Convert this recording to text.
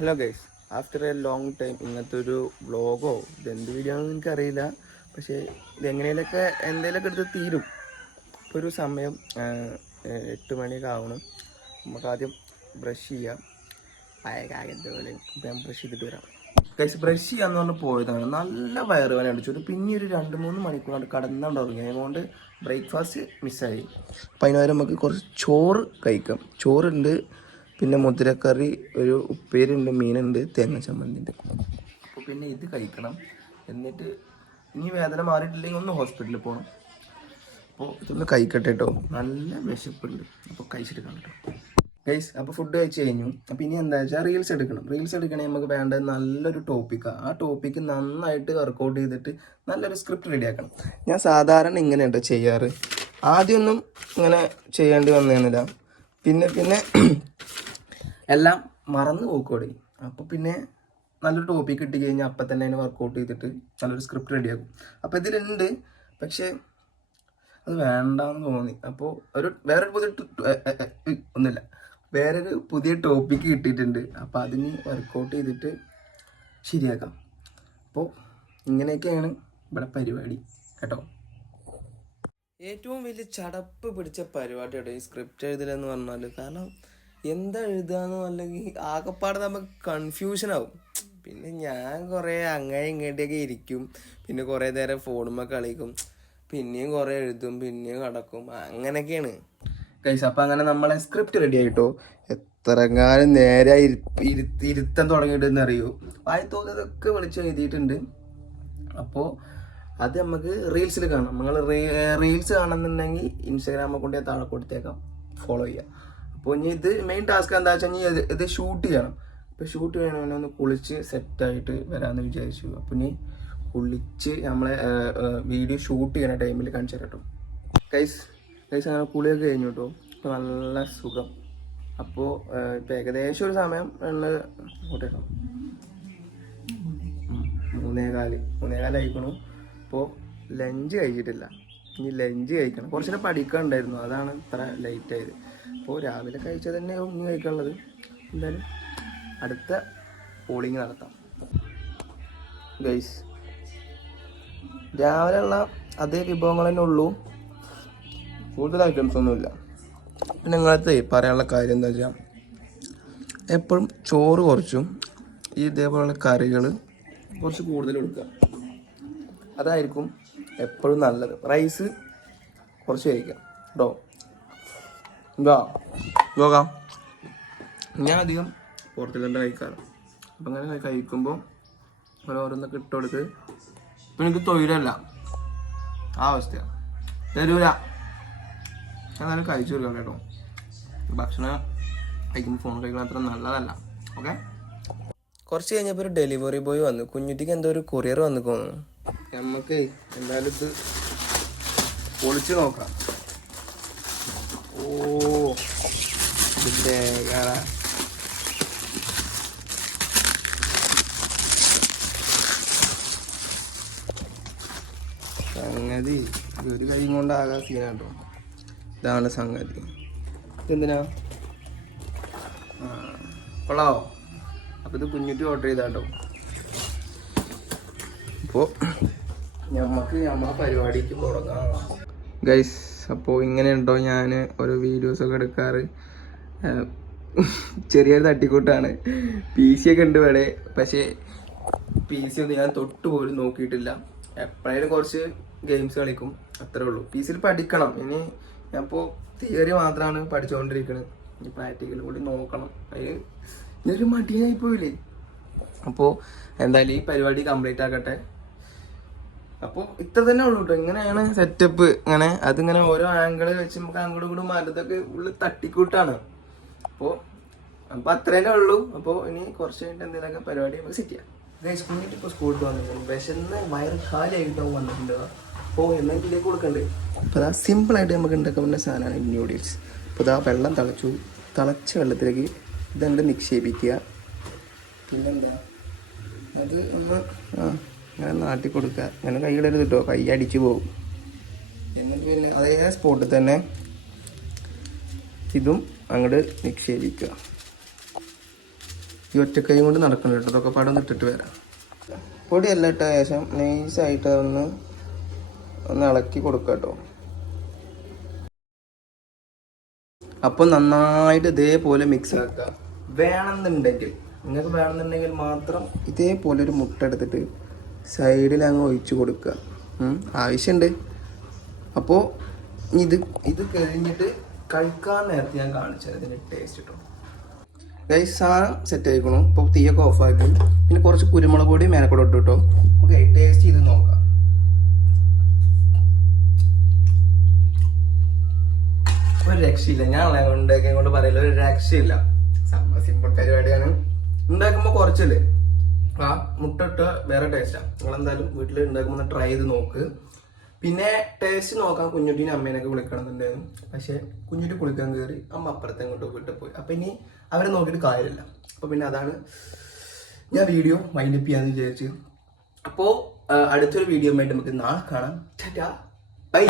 Hello guys, after A long time ഇങ്ങനത്തെ ഒരു വ്ളോഗോ ഇതെന്ത് വീഡിയോ ആണെന്ന് എനിക്കറിയില്ല. പക്ഷേ ഇതെങ്ങനെയൊക്കെ എന്തെങ്കിലുമൊക്കെ എടുത്ത് തീരും. ഇപ്പോൾ ഒരു സമയം 8 മണിയൊക്കെ ആവണം. നമുക്ക് ആദ്യം ബ്രഷ് ചെയ്യാം. ആകെ പോലെ ഞാൻ ബ്രഷ് ചെയ്തിട്ട് വരാം. ഗൈസ്, ബ്രഷ് ചെയ്യാന്ന് പറഞ്ഞ് പോയതാണ്. നല്ല വയറുവേദന അടിച്ചു. പിന്നെ ഒരു 2-3 മണിക്കൂറാണ് കടന്നുണ്ടാവും. അതുകൊണ്ട് ബ്രേക്ക്ഫാസ്റ്റ് മിസ്സായി. അപ്പം അതിന് പകരം നമുക്ക് കുറച്ച് ചോറ് കഴിക്കാം. ചോറുണ്ട്, പിന്നെ മുതിരക്കറി, ഒരു ഉപ്പേരിയുണ്ട്, മീനുണ്ട്, തേങ്ങ ചമ്മന്തിയുണ്ട്. അപ്പോൾ പിന്നെ ഇത് കഴിക്കണം. എന്നിട്ട് ഇനി വേദന മാറിയിട്ടില്ലെങ്കിൽ ഒന്ന് ഹോസ്പിറ്റലിൽ പോകണം. അപ്പോൾ ഇതൊന്ന് കഴിക്കട്ടെ കേട്ടോ. നല്ല വിശപ്പുണ്ട്. അപ്പോൾ കഴിച്ചിട്ട് കാണട്ടോ ഗൈസ്. അപ്പോൾ ഫുഡ് കഴിച്ച് കഴിഞ്ഞു. അപ്പോൾ ഇനി എന്താ വെച്ചാൽ റീൽസ് എടുക്കണം. റീൽസ് എടുക്കണമെങ്കിൽ നമുക്ക് വേണ്ടത് നല്ലൊരു ടോപ്പിക്കാണ്. ആ ടോപ്പിക്ക് നന്നായിട്ട് വർക്കൗട്ട് ചെയ്തിട്ട് നല്ലൊരു സ്ക്രിപ്റ്റ് റെഡിയാക്കണം. ഞാൻ സാധാരണ ഇങ്ങനെയുണ്ട് ചെയ്യാറ്. ആദ്യമൊന്നും ഇങ്ങനെ ചെയ്യേണ്ടി വന്നേന്നില്ല. പിന്നെ എല്ലാം മറന്നു പോക്കോടെ. അപ്പോൾ പിന്നെ നല്ലൊരു ടോപ്പിക്ക് കിട്ടി കഴിഞ്ഞാൽ അപ്പം തന്നെ അതിനെ വർക്കൗട്ട് ചെയ്തിട്ട് നല്ലൊരു സ്ക്രിപ്റ്റ് റെഡിയാക്കും. അപ്പോൾ ഇതിലുണ്ട്, പക്ഷേ അത് വേണ്ടാന്ന് തോന്നി. അപ്പോൾ വേറൊരു പുതിയ ടോപ്പിക്ക് കിട്ടിയിട്ടുണ്ട്. അപ്പോൾ അതിന് വർക്കൗട്ട് ചെയ്തിട്ട് ശരിയാക്കാം. അപ്പോൾ ഇങ്ങനെയൊക്കെയാണ് ഇവിടെ പരിപാടി കേട്ടോ. ഏറ്റവും വലിയ ചടപ്പ് പിടിച്ച പരിപാടിയാണ് ഈ സ്ക്രിപ്റ്റ് എഴുതലെന്ന് പറഞ്ഞാൽ. കാരണം എന്താ എഴുതാന്നോ അല്ലെങ്കിൽ ആകെപ്പാടെ നമുക്ക് കൺഫ്യൂഷൻ ആവും. പിന്നെ ഞാൻ കുറേ അങ്ങനെ ഇങ്ങോട്ടേക്ക് ഇരിക്കും. പിന്നെ കുറേ നേരം ഫോണുമ്മ കളിക്കും. പിന്നെയും കുറേ എഴുതും, പിന്നെയും കിടക്കും. അങ്ങനെയൊക്കെയാണ് ഗൈസ്. അപ്പം അങ്ങനെ നമ്മളെ സ്ക്രിപ്റ്റ് റെഡി ആയിട്ടോ. എത്രങ്ങാനും നേരെ ഇരുത്തം തുടങ്ങിയിട്ടെന്ന് അറിയൂ. വായി തോന്നിയതൊക്കെ വിളിച്ച് എഴുതിയിട്ടുണ്ട്. അപ്പോൾ അത് നമുക്ക് റീൽസിൽ കാണാം. നിങ്ങൾ റീൽസ് കാണുന്നുണ്ടെങ്കിൽ ഇൻസ്റ്റാഗ്രാമെ കൊണ്ട് താഴെ കൊടുത്തേക്കാം, ഫോളോ ചെയ്യാം. അപ്പോൾ ഇനി ഇത് മെയിൻ ടാസ്ക് എന്താ വെച്ചാൽ ഇനി ഇത് ഷൂട്ട് ചെയ്യണം. അപ്പോൾ ഷൂട്ട് ചെയ്യണമെങ്കിൽ ഒന്ന് കുളിച്ച് സെറ്റായിട്ട് വരാമെന്ന് വിചാരിച്ചു. അപ്പോൾ ഇനി കുളിച്ച് നമ്മളെ വീഡിയോ ഷൂട്ട് ചെയ്യുന്ന ടൈമിൽ കാണിച്ചു തരാം ഗൈസ്. അങ്ങനെ കുളിയൊക്കെ കഴിഞ്ഞു കേട്ടോ. ഇപ്പോൾ നല്ല സുഖം. അപ്പോൾ ഇപ്പം ഏകദേശം ഒരു സമയം 3:15 ആയിക്കണു. അപ്പോൾ ലഞ്ച് കഴിച്ചിട്ടില്ല. ഇനി ലഞ്ച് കഴിക്കണം. കുറച്ചുകൂടെ പഠിക്കാനുണ്ടായിരുന്നു, അതാണ് ഇത്ര ലേറ്റ് ആയത്. അപ്പോൾ രാവിലെ കഴിച്ചത് തന്നെ ഇനി കഴിക്കാനുള്ളത്. എന്തായാലും അടുത്ത പോളിങ് നടത്താം ഗൈസ്. രാവിലെ ഉള്ള അതേ വിഭവങ്ങൾ തന്നെ ഉള്ളൂ, കൂടുതൽ ഐറ്റംസ് ഒന്നുമില്ല. പിന്നെ നിങ്ങളടുത്ത് പറയാനുള്ള കാര്യം എന്താ വെച്ചാൽ, എപ്പോഴും ചോറ് കുറച്ചും ഇതേപോലുള്ള കറികൾ കുറച്ച് കൂടുതൽ കൊടുക്കുക. അതായിരിക്കും എപ്പോഴും നല്ലത്. റൈസ് കുറച്ച് കഴിക്കാം കേട്ടോ. നോക്കാം, ഞാൻ അധികം പുറത്ത് കണ്ട് കഴിക്കാറ്. അപ്പം അങ്ങനെ കഴിക്കുമ്പോൾ ഓരോന്നൊക്കെ ഇട്ട് കൊടുത്ത് ഇപ്പം എനിക്ക് തൊഴിലല്ല, ആ അവസ്ഥയാണ്. തരൂല. എന്നാലും കഴിച്ചു കൊടുക്കാം കേട്ടോ. ഭക്ഷണം കഴിക്കുമ്പോൾ ഫോൺ കഴിക്കണം അത്ര നല്ലതല്ല. ഓക്കെ. കുറച്ച് കഴിഞ്ഞപ്പോൾ ഒരു ഡെലിവറി ബോയ് വന്നു. കുഞ്ഞുട്ടിക്ക് എന്തോ ഒരു കൊറിയർ വന്നു തോന്നുന്നു. നമുക്ക് എന്തായാലും ഇത് പൊളിച്ച് നോക്കാം. ഓ ഇതിൻ്റെ സംഗതി ഇതൊരു കൈ കൊണ്ടാകാൻ സീനാട്ടോ. ഇതാണ് സംഗതി. ഇതെന്തിനാ? കൊള്ളാവോ? അപ്പോൾ ഇത് കുഞ്ഞുട്ടി ഓർഡർ ചെയ്താട്ടോ. അപ്പോൾ നമ്മളെ പരിപാടിക്ക് തുടങ്ങാം ഗൈസ്. അപ്പോൾ ഇങ്ങനെ ഉണ്ടോ ഞാൻ ഓരോ വീഡിയോസൊക്കെ എടുക്കാറ്. ചെറിയൊരു തട്ടിക്കൂട്ടാണ്. PC ഒക്കെ ഉണ്ട് ഇവിടെ, പക്ഷേ PC ഒന്നും ഞാൻ തൊട്ട് പോലും നോക്കിയിട്ടില്ല. എപ്പോഴേലും കുറച്ച് ഗെയിംസ് കളിക്കും, അത്രേ ഉള്ളൂ. PC പഠിക്കണം. ഇനി ഞാൻ ഇപ്പോൾ തിയറി മാത്രമാണ് പഠിച്ചുകൊണ്ടിരിക്കുന്നത്. ഇനി പ്രാക്ടിക്കൽ കൂടി നോക്കണം. അതിന് ഇതൊരു മടിയായിപ്പോയില്ലേ. അപ്പോൾ എന്തായാലും ഈ പരിപാടി കംപ്ലീറ്റ് ആക്കട്ടെ. അപ്പോൾ ഇത്ര തന്നെ ഉള്ളൂ കേട്ടോ. ഇങ്ങനെയാണ് സെറ്റപ്പ്. അതിങ്ങനെ ഓരോ ആംഗിള് വെച്ച് നമുക്ക് അങ്ങോട്ടും ഇങ്ങോട്ടും മാറ്റത്തൊക്കെ ഉള്ളിൽ തട്ടിക്കൂട്ടാണ്. അപ്പോൾ അത്രേനേ ഉള്ളൂ. അപ്പോൾ ഇനി കുറച്ച് കഴിഞ്ഞിട്ട് എന്തെങ്കിലുമൊക്കെ പരിപാടി നമുക്ക് സെറ്റ് ചെയ്യാം. കുഞ്ഞിട്ട് ഇപ്പോൾ സ്കൂളിൽ വന്നിട്ടുണ്ട്. വിശന്ന് വയറ് കാലിയായിട്ടാവും വന്നിട്ടുണ്ട്. അപ്പോൾ എന്തെങ്കിലും കൊടുക്കണ്ടേ. അപ്പോൾ അതാ സിമ്പിളായിട്ട് നമുക്ക് ഉണ്ടാക്കാൻ പറ്റുന്ന സാധനമാണ് ന്യൂഡിൽസ്. അപ്പോൾ ഇതാ വെള്ളം തിളച്ചു. തിളച്ച വെള്ളത്തിലേക്ക് ഇതെന്ത് നിക്ഷേപിക്കുക. പിന്നെന്താ അത് ഒന്ന് അങ്ങനെ നാട്ടി കൊടുക്കുക. അങ്ങനെ കൈയിടരുത് കേട്ടോ, കൈ അടിച്ചു പോകും. എന്നിട്ട് പിന്നെ അതേ സ്പോട്ടിൽ തന്നെ ഇതും അങ്ങോട്ട് നിക്ഷേപിക്കുക. ഈ ഒറ്റക്കൈ കൊണ്ട് നടക്കുന്നുണ്ട് കേട്ടോ. അതൊക്കെ പാടെ ഒന്ന് ഇട്ടിട്ട് വരാം. പൊടിയല്ല ഇട്ട ശേഷം നൈസായിട്ട് ഒന്ന് ഇളക്കി കൊടുക്കുക കേട്ടോ. അപ്പോൾ നന്നായിട്ട് ഇതേപോലെ മിക്സ് ആക്കുക. വേണമെന്നുണ്ടെങ്കിൽ നിങ്ങൾക്ക് വേണമെന്നുണ്ടെങ്കിൽ മാത്രം ഇതേപോലെ ഒരു മുട്ട എടുത്തിട്ട് സൈഡിൽ അങ്ങ് ഒഴിച്ചു കൊടുക്കുക. ആവശ്യമുണ്ട്. അപ്പോൾ ഇത് കഴിഞ്ഞിട്ട് കഴിക്കാൻ നേരത്തെ ഞാൻ കാണിച്ചത് ഇതിൻ്റെ ടേസ്റ്റ് കിട്ടും. ഗൈസ് സാധനം സെറ്റ് ആയിക്കണു. ഇപ്പോൾ തീയൊക്കെ ഓഫാക്കി. പിന്നെ കുറച്ച് കുരുമുളക് പൊടി മേനക്കൂടെ ഇട്ടു കേട്ടോ. ഓക്കെ, ടേസ്റ്റ് ചെയ്ത് നോക്കാം. ഒരു രക്ഷയില്ല. ഞാൻ ഉണ്ടാക്കിയ കൊണ്ട് പറയില്ല, ഒരു രക്ഷയില്ല. സംഭവം സിമ്പിൾ പരിപാടിയാണ്. ഉണ്ടാക്കുമ്പോൾ കുറച്ചല്ലേ, ആ മുട്ട ഇട്ട വേറെ ടേസ്റ്റാണ്. നിങ്ങളെന്തായാലും വീട്ടിൽ ഉണ്ടാക്കുമ്പോൾ ട്രൈ ചെയ്ത് നോക്ക്. പിന്നെ ടേസ്റ്റ് നോക്കാം. കുഞ്ഞുട്ടീനെ അമ്മേനൊക്കെ വിളിക്കണമെന്നുണ്ടായിരുന്നു. പക്ഷേ കുഞ്ഞുട്ടി കുളിക്കാൻ കയറി, അമ്മ അപ്പുറത്തെ അങ്ങോട്ട് വീട്ടിൽ പോയി. അപ്പം ഇനി അവരെ നോക്കിയിട്ട് കാര്യമില്ല. അപ്പോൾ പിന്നെ അതാണ് ഞാൻ വീഡിയോ വൈൻഡപ്പ് ചെയ്യാമെന്ന് വിചാരിച്ചു. അപ്പോൾ അടുത്തൊരു വീഡിയോ ആയിട്ട് നമുക്ക് നാളെ കാണാം. ടാറ്റാ, ബൈ.